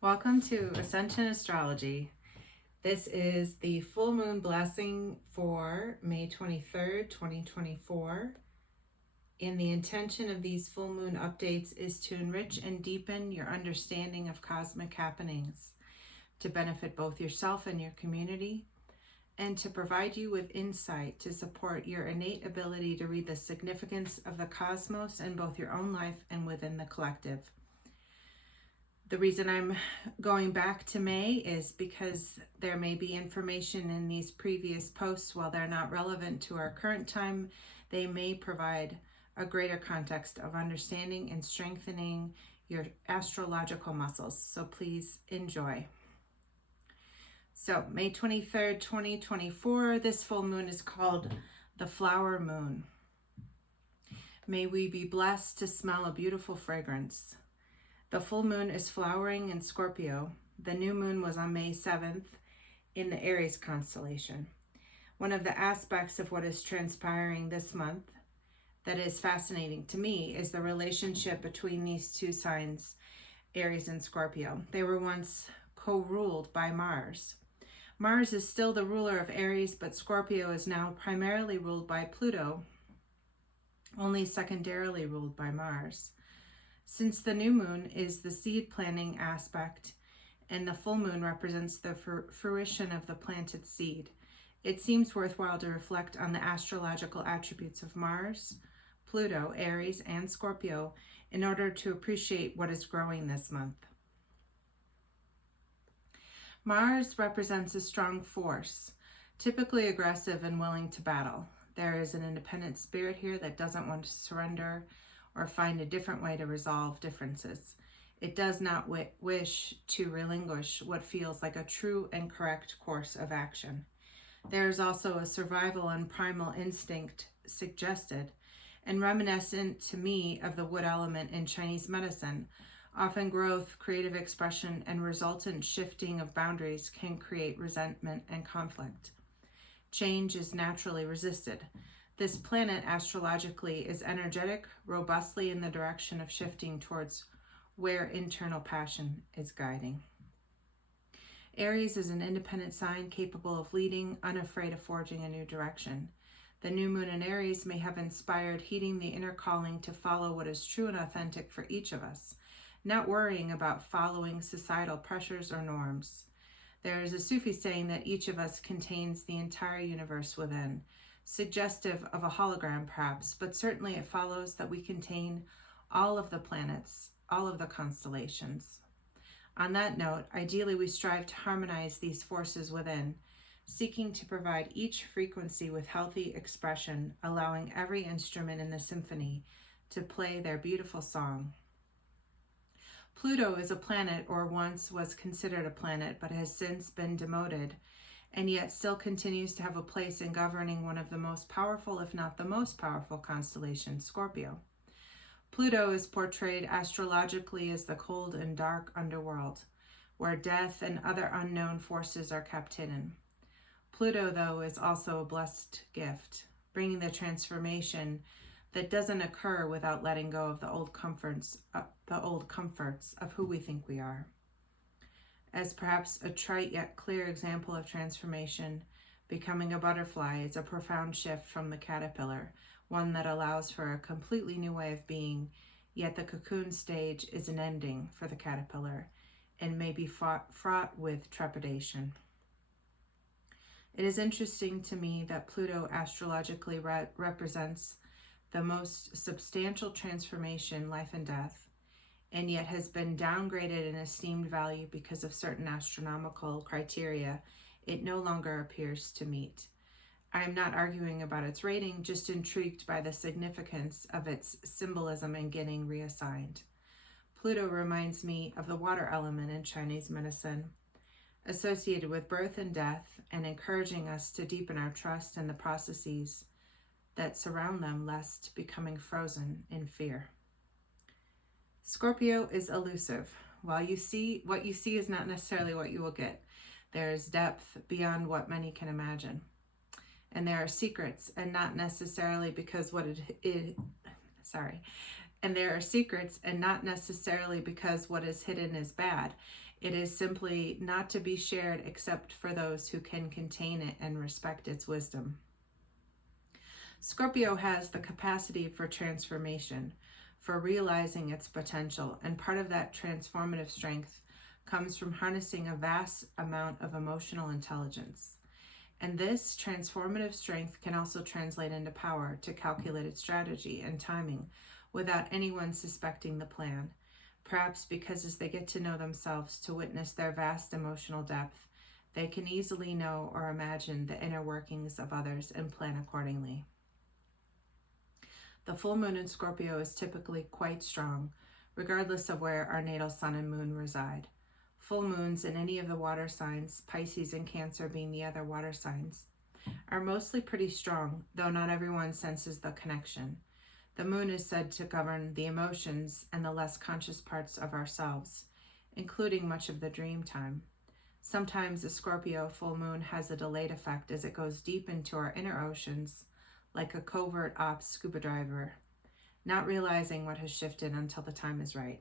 Welcome to Ascension Astrology. This is the full moon blessing for May 23rd, 2024. And the intention of these full moon updates is to enrich and deepen your understanding of cosmic happenings, to benefit both yourself and your community, and to provide you with insight to support your innate ability to read the significance of the cosmos in both your own life and within the collective. The reason I'm going back to May is because there may be information in these previous posts, while they're not relevant to our current time, they may provide a greater context of understanding and strengthening your astrological muscles. So please enjoy. So May 23rd, 2024, this full moon is called the flower moon. May we be blessed to smell a beautiful fragrance. The full moon is flowering in Scorpio. The new moon was on May 7th in the Aries constellation. One of the aspects of what is transpiring this month that is fascinating to me is the relationship between these two signs, Aries and Scorpio. They were once co-ruled by Mars. Mars is still the ruler of Aries, but Scorpio is now primarily ruled by Pluto, only secondarily ruled by Mars. Since the new moon is the seed planting aspect and the full moon represents the fruition of the planted seed, it seems worthwhile to reflect on the astrological attributes of Mars, Pluto, Aries, and Scorpio in order to appreciate what is growing this month. Mars represents a strong force, typically aggressive and willing to battle. There is an independent spirit here that doesn't want to surrender or find a different way to resolve differences. It does not wish to relinquish what feels like a true and correct course of action. There is also a survival and primal instinct suggested, and reminiscent to me of the wood element in Chinese medicine. Often growth, creative expression, and resultant shifting of boundaries can create resentment and conflict. Change is naturally resisted. This planet astrologically is energetic, robustly in the direction of shifting towards where internal passion is guiding. Aries is an independent sign capable of leading, unafraid of forging a new direction. The new moon in Aries may have inspired heeding the inner calling to follow what is true and authentic for each of us, not worrying about following societal pressures or norms. There is a Sufi saying that each of us contains the entire universe within, suggestive of a hologram perhaps, but certainly it follows that we contain all of the planets, all of the constellations. On that note, ideally we strive to harmonize these forces within, seeking to provide each frequency with healthy expression, allowing every instrument in the symphony to play their beautiful song. Pluto is a planet, or once was considered a planet, but has since been demoted, and yet still continues to have a place in governing one of the most powerful, if not the most powerful constellation, Scorpio. Pluto is portrayed astrologically as the cold and dark underworld, where death and other unknown forces are kept hidden. Pluto, though, is also a blessed gift, bringing the transformation that doesn't occur without letting go of the old comforts of who we think we are. As perhaps a trite yet clear example of transformation, becoming a butterfly is a profound shift from the caterpillar, one that allows for a completely new way of being, yet the cocoon stage is an ending for the caterpillar and may be fraught with trepidation. It is interesting to me that Pluto astrologically represents the most substantial transformation, life and death, and yet has been downgraded in esteemed value because of certain astronomical criteria it no longer appears to meet. I am not arguing about its rating, just intrigued by the significance of its symbolism in getting reassigned. Pluto reminds me of the water element in Chinese medicine, associated with birth and death, and encouraging us to deepen our trust in the processes that surround them, lest becoming frozen in fear. Scorpio is elusive. While what you see is not necessarily what you will get. There is depth beyond what many can imagine. And there are secrets, and not necessarily because And there are secrets, and not necessarily because what is hidden is bad. It is simply not to be shared except for those who can contain it and respect its wisdom. Scorpio has the capacity for transformation, for realizing its potential, and part of that transformative strength comes from harnessing a vast amount of emotional intelligence. And this transformative strength can also translate into power to calculated strategy and timing without anyone suspecting the plan. Perhaps because as they get to know themselves, to witness their vast emotional depth, they can easily know or imagine the inner workings of others and plan accordingly. The full moon in Scorpio is typically quite strong, regardless of where our natal sun and moon reside. Full moons in any of the water signs, Pisces and Cancer being the other water signs, are mostly pretty strong, though not everyone senses the connection. The moon is said to govern the emotions and the less conscious parts of ourselves, including much of the dream time. Sometimes a Scorpio full moon has a delayed effect as it goes deep into our inner oceans, like a covert ops scuba diver, not realizing what has shifted until the time is right.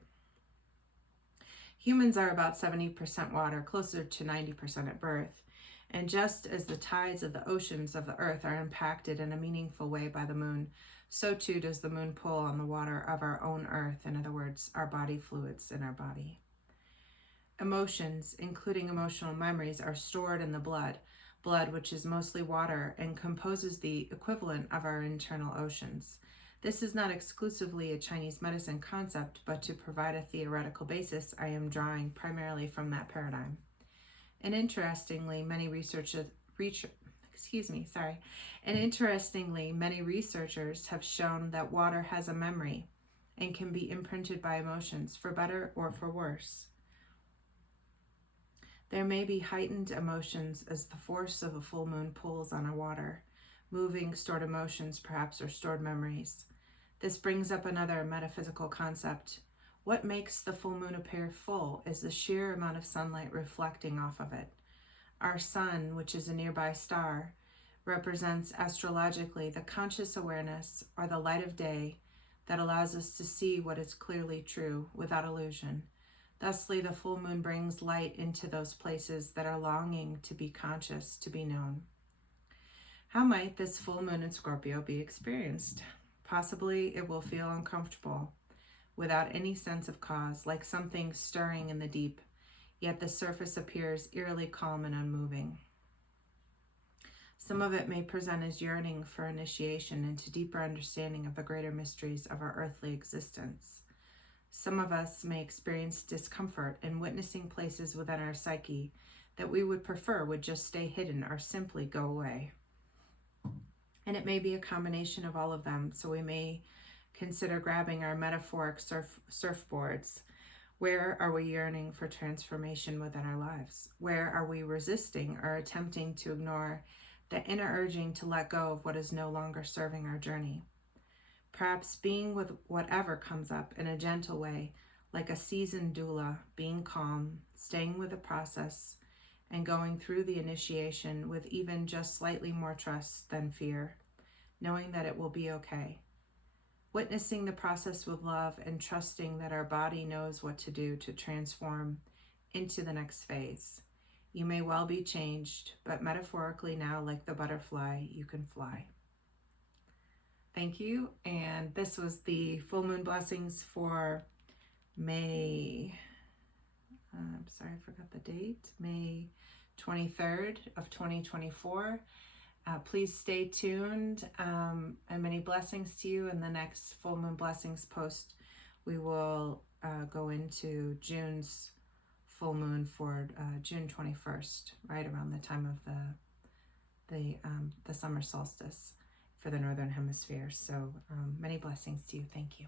Humans are about 70% water, closer to 90% at birth, and just as the tides of the oceans of the earth are impacted in a meaningful way by the moon, so too does the moon pull on the water of our own earth, in other words, our body fluids in our body. Emotions, including emotional memories, are stored in the blood, which is mostly water and composes the equivalent of our internal oceans. This is not exclusively a Chinese medicine concept, but to provide a theoretical basis, I am drawing primarily from that paradigm. And interestingly, many researchers have shown that water has a memory and can be imprinted by emotions, for better or for worse. There may be heightened emotions as the force of a full moon pulls on our water, moving stored emotions perhaps, or stored memories. This brings up another metaphysical concept. What makes the full moon appear full is the sheer amount of sunlight reflecting off of it. Our sun, which is a nearby star, represents astrologically the conscious awareness or the light of day that allows us to see what is clearly true without illusion. Thusly, the full moon brings light into those places that are longing to be conscious, to be known. How might this full moon in Scorpio be experienced? Possibly it will feel uncomfortable, without any sense of cause, like something stirring in the deep, yet the surface appears eerily calm and unmoving. Some of it may present as yearning for initiation into deeper understanding of the greater mysteries of our earthly existence. Some of us may experience discomfort in witnessing places within our psyche that we would prefer would just stay hidden or simply go away. And it may be a combination of all of them, so we may consider grabbing our metaphoric surfboards. Where are we yearning for transformation within our lives? Where are we resisting or attempting to ignore the inner urging to let go of what is no longer serving our journey? Perhaps being with whatever comes up in a gentle way, like a seasoned doula, being calm, staying with the process, and going through the initiation with even just slightly more trust than fear, knowing that it will be okay. Witnessing the process with love and trusting that our body knows what to do to transform into the next phase. You may well be changed, but metaphorically now, like the butterfly, you can fly. Thank you, and this was the full moon blessings for May, I'm sorry, I forgot the date, May 23rd of 2024. Please stay tuned, and many blessings to you. In the next full moon blessings post, we will go into June's full moon for June 21st, right around the time of the summer solstice for the Northern Hemisphere. So many blessings to you. Thank you.